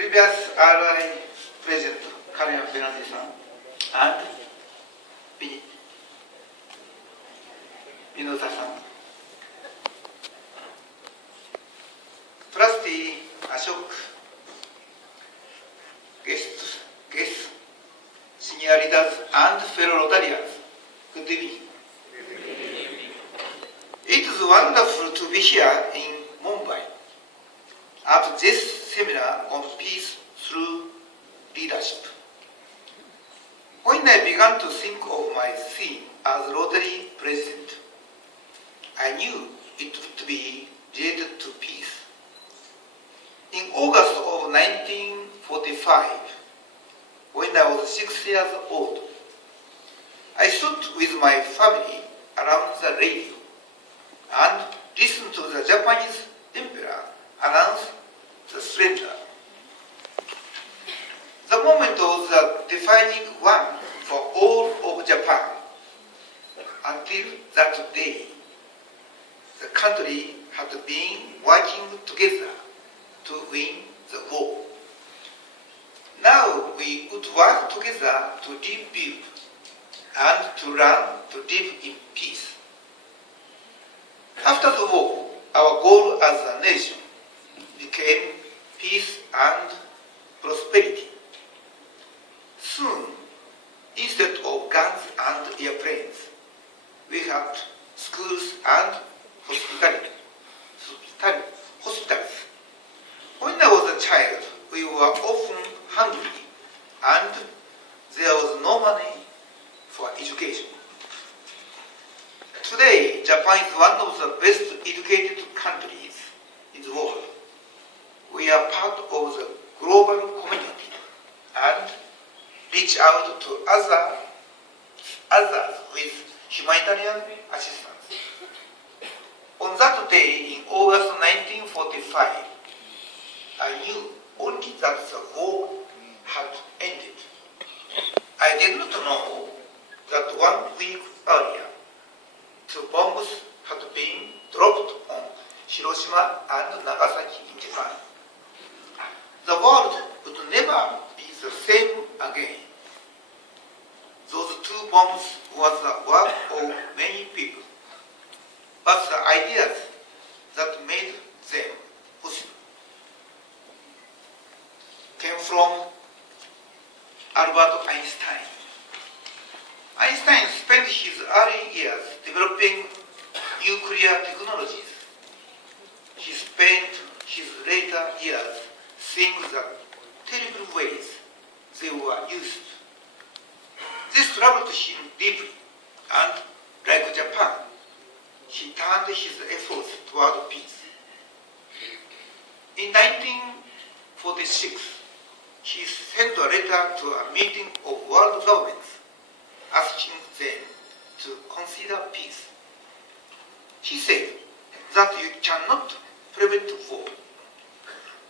previous RI President Kalyanda and Minosa-san, Trustee Ashok, guests, senior leaders and fellow Rotarians, good evening. It is wonderful to be here in Mumbai at this seminar on peace through leadership. When I began to think of my theme as Rotary President, I knew it would be related to peace. In August of 1945, when I was 6 years old, I stood with my family around the radio and listened to the Japanese emperor announce the surrender. The moment was the defining one for all of Japan. Until that day, the country had been working together to win the war. Now we would work together to rebuild and to learn to live in peace. After the war, our goal as a nation became peace and prosperity. Soon, instead of guns and airplanes, we had schools and hospitals. When I was a child, we were often hungry and there was no money for education. Today, Japan is one of the best educated countries in the world. We are part of the global community and reach out to others with humanitarian assistance. On that day in August 1945, I knew only that the war had ended. I did not know that 1 week earlier, 2 bombs had been dropped on Hiroshima and Nagasaki in Japan. The world would never be the same again. Those 2 bombs were the work of many people, but the ideas that made them possible came from Albert Einstein. Einstein spent his early years developing nuclear technologies. He spent his later years seeing the terrible ways they were used. This troubled him deeply, and like Japan, he turned his efforts toward peace. In 1946, he sent a letter to a meeting of world governments asking them to consider peace. He said that you cannot prevent war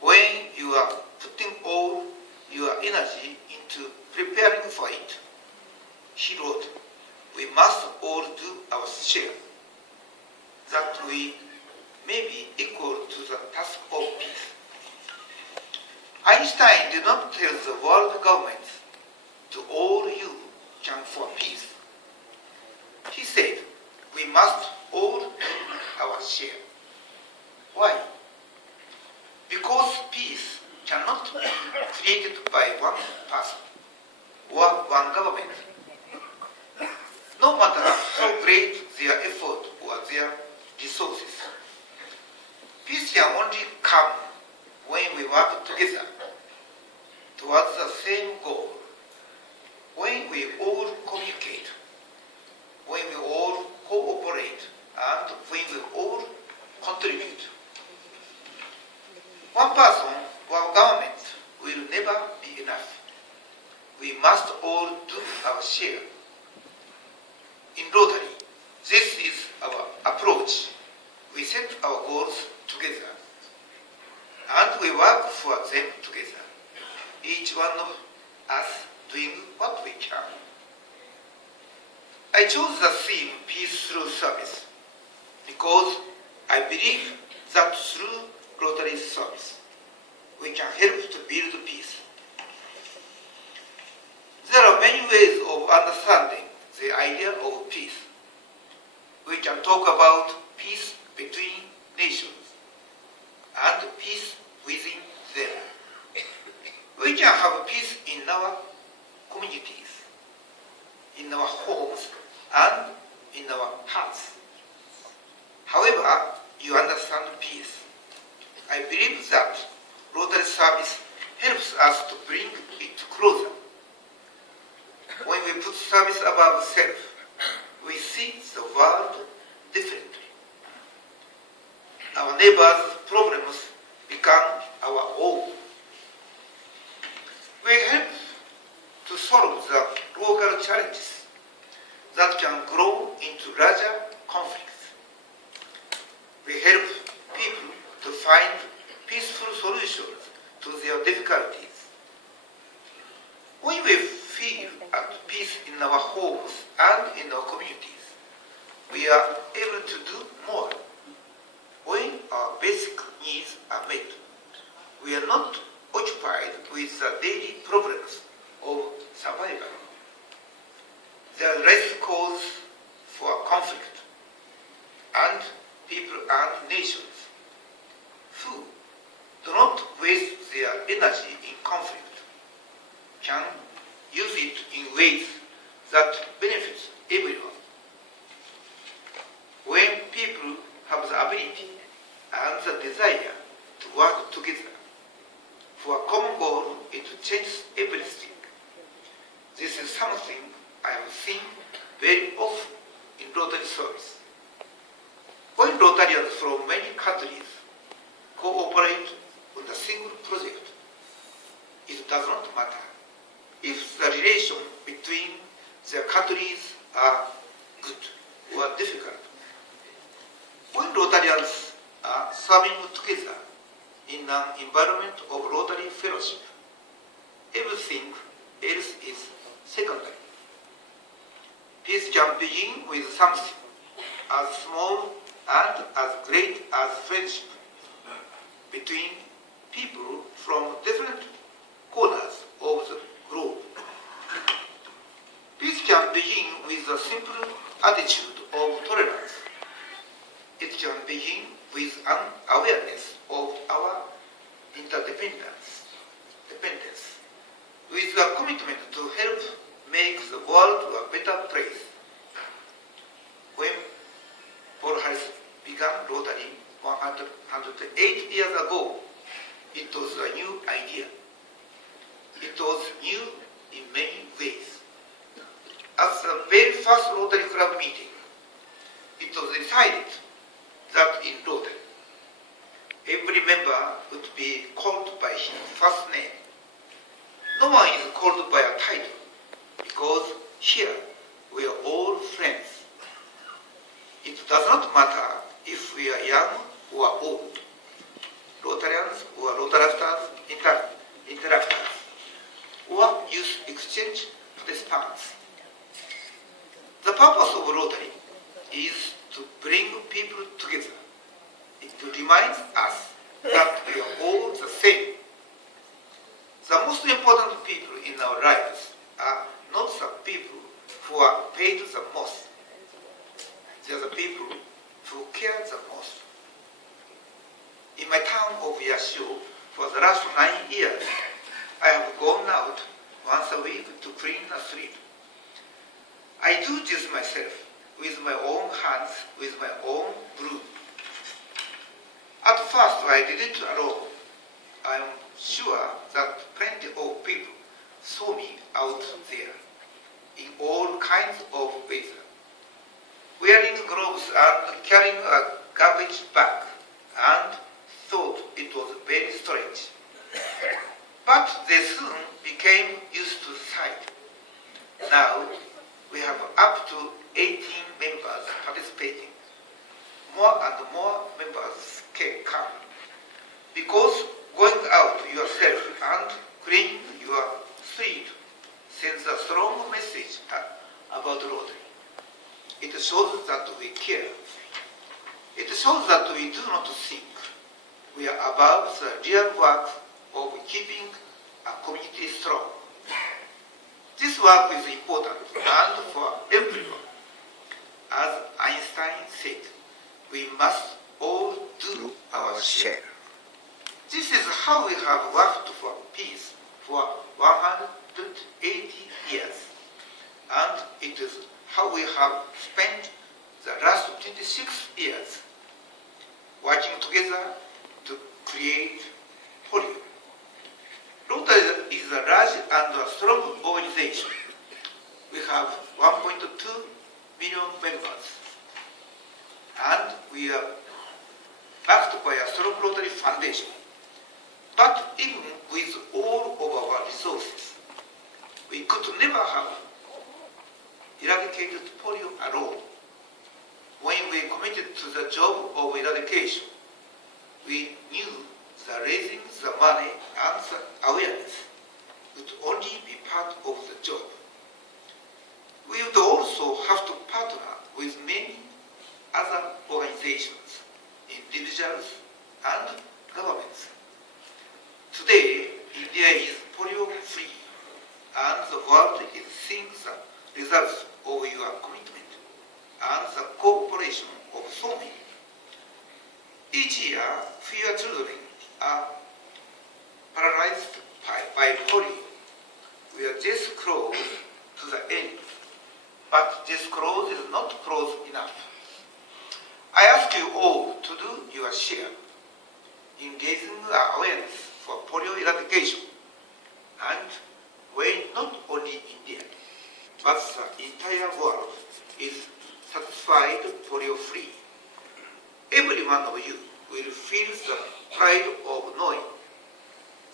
when you are putting all your energy into preparing for it. He wrote, we must all do our share, that we may be equal to the task of peace. Einstein did not tell the world governments to all you can for peace. He said, we must all do our share. Why? Because peace cannot be created by one person or one government. No matter how great their effort or their resources. Peace can only come when we work together towards the same goal, when we all communicate, when we all cooperate, and when we all contribute. One person or government will never be enough. We must all do our share. In Rotary, this is our approach. We set our goals together, and we work for them together, each one of us doing what we can. I chose the theme Peace Through Service because I believe that through Rotary service, we can help to build peace. There are many ways of understanding the idea of peace. We can talk about peace between nations and peace within them. We can have peace in our communities, in our homes, and in our hearts. However, you understand peace. I believe that Rotary service helps us to bring it closer. When we put service above self, we see the world differently. Our neighbors' problems become our own. We help to solve the local challenges that can grow into larger conflicts. We help people to find peaceful solutions to their difficulties. When we feel at peace in our homes and in our communities, we are able to do more. When our basic needs are met, we are not occupied with the daily problems of survival. There is less cause for conflict, and people and nations who do not waste their energy in conflict can use it in ways that benefits everyone. When people have the ability and the desire to work together for a common goal, it changes everything. This is something I have seen very often in Rotary service. When Rotarians from many countries cooperate on a single project, it does not matter if the relation between their countries are good or difficult. When Rotarians are serving together in an environment of Rotary fellowship, everything else is secondary. Peace can begin with something as small and as great as friendship between people from different corners of the globe. Peace can begin with a simple attitude of tolerance. It can begin with an awareness of our interdependence, with a commitment to help make the world a better place. When Paul Harris began Rotary 108 years ago, it was a new idea. It was new in many ways. At the very first Rotary Club meeting, it was decided that in Rotary, every member would be called by his first name. No one is called by a title, because here we are all friends. It does not matter if we are young or old, Rotarians or Rotarafters, interactors, or youth exchange participants. The purpose of Rotary is to bring people together. It reminds us that we are all the same. The most important people in our lives are not the people who are paid the most. They are the people who care the most. In my town of Yashio, for the last 9 years, I have gone out once a week to clean the street. I do this myself, with my own hands, with my own broom. At first, I did it alone. I am sure that plenty of people saw me out there in all kinds of weather, wearing gloves and carrying a garbage bag, and thought it was very strange. But they soon became used to the sight. Now, we have up to 18 members participating. More and more members can come. Because going out yourself and cleaning your street sends a strong message about Rotary. It shows that we care. It shows that we do not think we are above the real work of keeping a community strong. This work is important and for everyone. As Einstein said, we must all do our share. This is how we have worked for peace for 180 years, and it is how we have spent the last 26 years working together to create polio. Rotary is a large and a strong organization. We have 1.2 million members, and we are backed by a strong Rotary foundation. But even with all of our resources, we could never have eradicated polio alone. When we committed to the job of eradication, we knew that raising the money and the awareness would only be part of the job. We would also have to partner with many other organizations, individuals, and governments. Today, India is polio-free, and the world is seeing the results of your commitment and the cooperation of so many. Each year, fewer children are paralyzed by polio. We are just close to the end, but this close is not close enough. I ask you all to do your share in raising awareness for polio eradication, and when not only India, but the entire world is satisfied polio-free, every one of you will feel the pride of knowing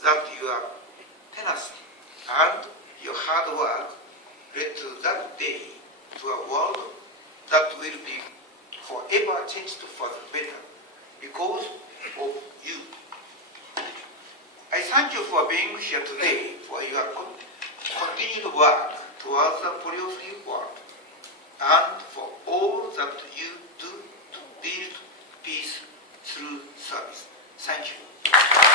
that your tenacity and your hard work led to that day, to a world that will be forever changed for the better because of you. I thank you for being here today, for your continued work towards the polio-free world, and for all that you do to build peace through service. Thank you.